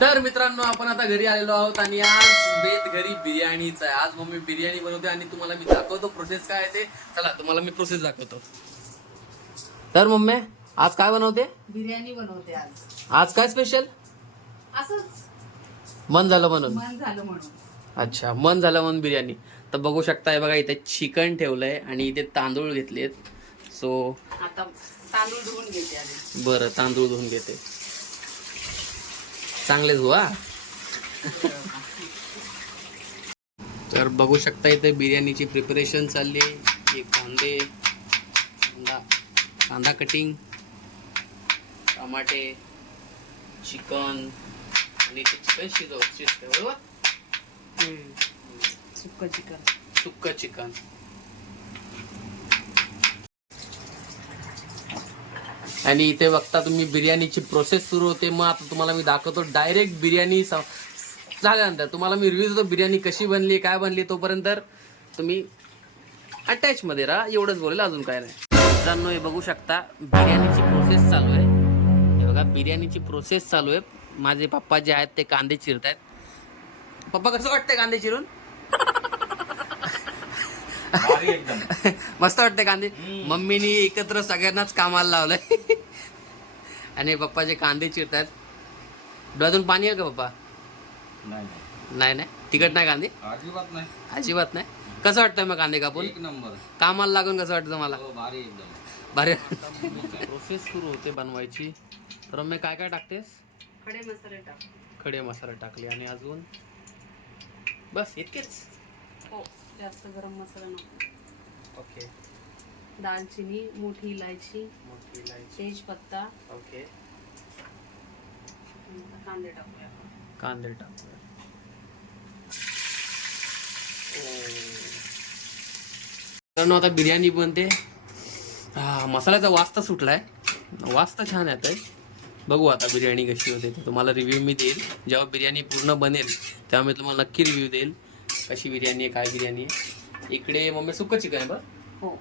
तर मित्रांनो आपण आता घरी आलेलो आहोत आणि आज बेत घरी बिर्याणीचा आहे. आज मम्मी बिर्याणी बनवते आणि तुम्हाला मी दाखवतो प्रोसेस काय आहे ते. चला तुम्हाला मी प्रोसेस दाखवतो. तर मम्मी आज काय बनवते? बिर्याणी बनवते आज. आज काय स्पेशल? असंच मन झालं म्हणून. मन झालं म्हणून. अच्छा, मन झालं म्हणून बिर्याणी. तर बघू शकताय बघा, इथे चिकन ठेवलंय आणि इथे तांदूळ घेतलेत. सो आता तांदूळ धुवून घेते आधी. बरं, तांदूळ धुवून घेते. चांगले धुवा. तर बघू शकता इथे बिर्याणीची प्रिपरेशन चालली आहे. हे कांदा कटिंग, टमाटे, चिकन आणि ते चिकन शिजवते बरोबर. सुक्क चिकन आणि इथे बघता तुम्ही बिर्याणीची प्रोसेस सुरू होते. मग आता तुम्हाला मी दाखवतो डायरेक्ट बिर्याणी झाल्यानंतर तुम्हाला मी रिव्ह्यू देतो बिर्याणी कशी बनली काय बनली. तोपर्यंत तुम्ही अटॅच मध्ये राहा, एवढंच बोलेल, अजून काय नाही. मित्रांनो हे बघू शकता बिर्याणीची प्रोसेस चालू आहे. हे बघा बिर्याणीची प्रोसेस चालू आहे. माझे पप्पा जे आहेत ते कांदे चिरत आहेत. पप्पा कसं वाटतंय कांदे चिरून? मस्त वाटते कांदे. मम्मीनी एकत्र सगळ्यांनाच कामाला लावलंय आणि पप्पा जे कांदे चिरतात. डोळ्यातून पाणी येईल का पप्पा? नाही नाही, तिखट नाही कांदे? अजिबात नाही, अजिबात नाही. कसं वाटतंय मग कांदे कापून? एक नंबर. कामाला लागून कसं वाटतं मला? भारी एकदम भारी. प्रोसेस सुरू होते बनवायची. तर मी काय काय टाकतेस? खडे मसाले टाक. खडे मसाले टाकले आणि अजून बस इतकेच. हो, जास्त गरम मसाला नको. ओके. दालचिनी, मोठी इलायची, मोठी इलायची, तेजपत्ता. ओके. कांदे टाकूया. कांदे टाकूया. तर आता बिर्याणी बनते. मसाल्याचा वास तर सुटलाय, वास तर छान येत आहे. बघू आता बिर्याणी कशी होते ते तुम्हाला रिव्ह्यू मी देईल. जेव्हा बिर्याणी पूर्ण बनेल तेव्हा मी तुम्हाला नक्की रिव्ह्यू देईल कशी बिर्याणी आहे, काय बिर्याणी आहे. इकडे मम्मी सुक्क चिकन आहे बघ. हो,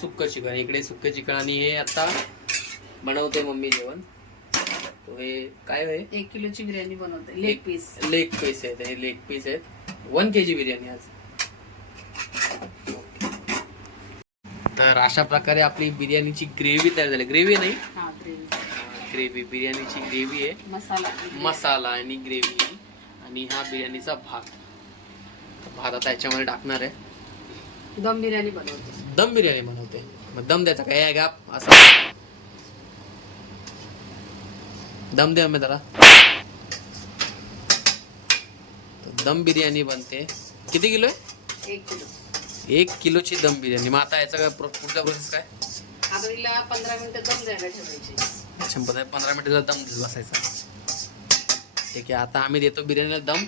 सुक्क चिकन. इकडे सुक्क चिकन आणि हे आता बनवते मम्मी जेवण. तो हे काय आहे? 1 किलोची बिर्याणी बनवते. Leg piece. लेग पीस आहेत. हे लेग पीस आहेत. 1 kg बिर्याणी आज. तर अशा प्रकारे आपली बिर्याणीची ग्रेव्ही तयार झाली. ग्रेव्ही नाही, हा, ग्रेव्ही. बिर्याणीची ग्रेव्ही आहे. मसाला आणि ग्रेव्ही आणि हा बिर्याणीचा भात. आता याच्यामध्ये टाकणार आहे. दम बिर्याणी बनवते. दम बिर्याणी बनवते. मग दम द्यायचा काय गॅप असं? दम दे आम्ही त्याला. दम बिर्याणी बनते. किती किलो आहे? 1 किलो. 1 किलोची दम बिर्याणी. मग आता याचा काय पुढचा प्रोसेस काय? आता तिला 15 मिनिटं दम द्यायला ठेवायची. 15 मिनिटाला दम बसायचा. ठीक आहे. आता आम्ही देतो बिर्याणीला दम.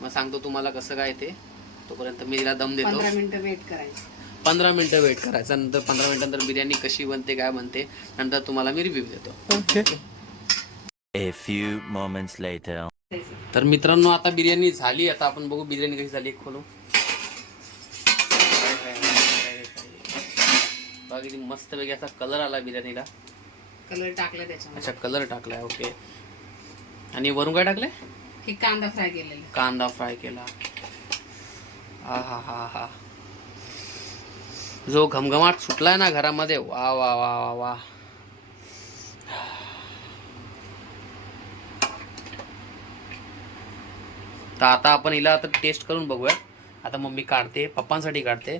मग सांगतो तुम्हाला कसं काय ते. तोपर्यंत मी तिला दम देतो. 15 मिनिटं वेट करायची. 15 मिनिटं वेट करायचं. नंतर 15 मिनिटांनंतर बिर्याणी कशी बनते काय बनते नंतर तुम्हाला मी रिव्ह्यू देतो. Okay. A few moments later. तर मित्रांनो आता बिर्याणी झाली. आता आपण बघू बिर्याणी कशी झाली. खोलू बघा किती मस्त पैकी असा कलर आला बिर्याणीला. कलर टाकला त्याच्यामध्ये. अच्छा, कलर टाकलाय. ओके. आणि वरून काय टाकलंय? हे कांदा फ्राय केलेला. कांदा फ्राय केला. हा हा हा हा. जो घमघमाट सुटलाय ना घरामध्ये. वा वा वा वा वा. तर आता आपण हिला आता टेस्ट करून बघूया. आता मम्मी काढते, पप्पांसाठी काढते.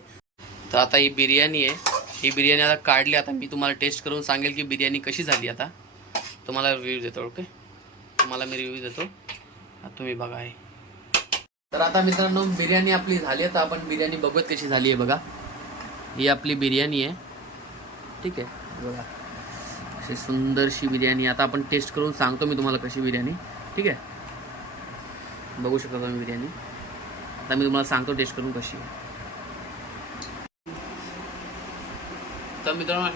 तर आता ही बिर्याणी आहे. ही बिर्याणी आता काढली. आता मी तुम्हाला टेस्ट करून सांगेल की बिर्याणी कशी झाली. आता तुम्हाला रिव्ह्यू देतो. ओके, तुम्हाला मी रिव्ह्यू देतो. तुम्ही बघा हे. तर आता मित्रांनो बिर्याणी आपली झाली आहे. तर आपण बिर्याणी बघूयात कशी झाली आहे. बघा ही आपली बिर्याणी आहे. ठीक आहे. बघा अशी सुंदरशी बिर्याणी. आता आपण टेस्ट करून सांगतो मी तुम्हाला कशी बिर्याणी. ठीक आहे, बघू शकता तुम्ही बिर्याणी. आता मी तुम्हाला सांगतो टेस्ट करून कशी आहे. तर मित्रांनो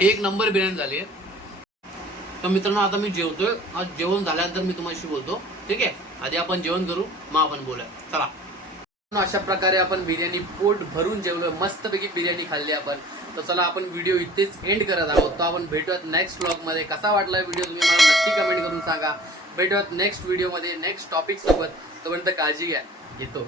एक नंबर बिर्याणी झाली आहे. तर मित्रांनो आता मी जेवतोय. आज जेवण झाल्यानंतर मी तुम्हाशी बोलतो. ठीक आहे, आधी आपण जेवण करू मग आपण बोलूया. चला. अशा प्रकारे आपण बिर्याणी पोट भरून जेवलो. मस्तपैकी बिर्याणी खाल्ली आपण. तर चला आपण व्हिडिओ इथेच एंड करत आहोत. तर आपण भेटूयात नेक्स्ट ब्लॉगमध्ये. कसा वाटला व्हिडिओ तुम्ही मला नक्की कमेंट करून सांगा. भेटूयात नेक्स्ट व्हिडिओमध्ये नेक्स्ट टॉपिक सोबत. तोपर्यंत काळजी घ्या. येतो.